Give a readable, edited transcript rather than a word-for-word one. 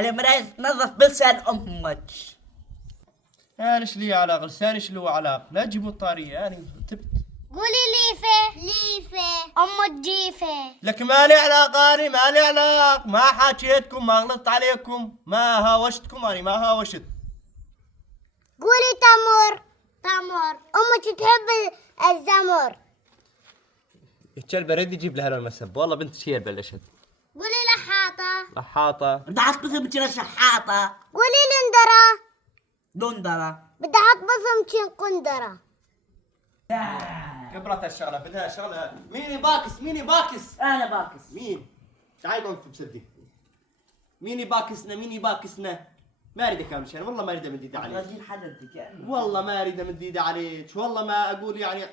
المراية تنظف بلسان أمك. أنا إيش لي علاقة؟ لساني إيش له علاقة؟ لا تجيبوا الطارية يعني تبت. قولي ليفة ليفة أم الجيفة. لك ما لي علاقة، أنا ما لي علاقة، ما حاكيتكم، ما غلطت عليكم، ما هاوشتكم، أنا ما هاوشت. قولي تمر تمر أمك تحب الزمر. الكلبة رد يجيب لها المسب، والله بنت شيء بلشت. قولي لحاطة. لحاطة. بدي أحط باسم كنا شحاطة. قولي لندرة. دندرة. بدي أحط بصمتين قندرة. كبرت الشغلة، بدها شغلة. مين يباكس؟ مين يباكس؟ أنا باكس. مين؟ تعال قوم في بسدي. مين يباكسنا؟ مين يباكسنا؟ ما اريد اكمل شيء، والله ما اريد امد ايدي عليك. راجل حددك يعني. والله ما اريد امد ايدي عليك، والله ما اقول يعني